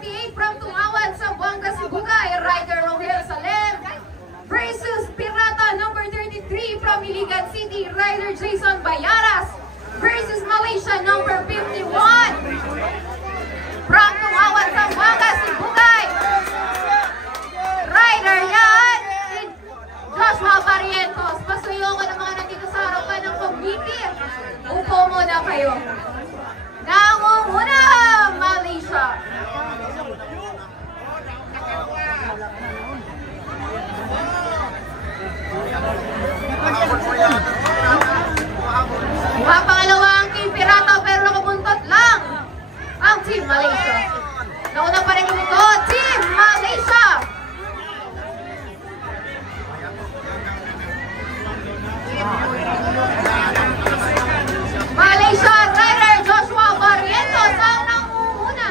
48 from Tumawan, Zamboanga, Sibugay, Rider Rogel Salem versus Pirata number 33 from Iligan City, Rider Jason Bayaras versus Malaysia number 51 from Tumawan, Zamboanga, Sibugay. Rider yan, si Joshua Barrientos. Pasuyo ko ng mga nandito sa harapan ng committee. Upo muna kayo. Nangunguna, Malaysia. Pangalawa ang Team Pirata pero nakabuntot lang ang Team Malaysia. Nauna pa rin ito, Team Malaysia. Malaysia Rider Joshua Barrientos ang nangunguna.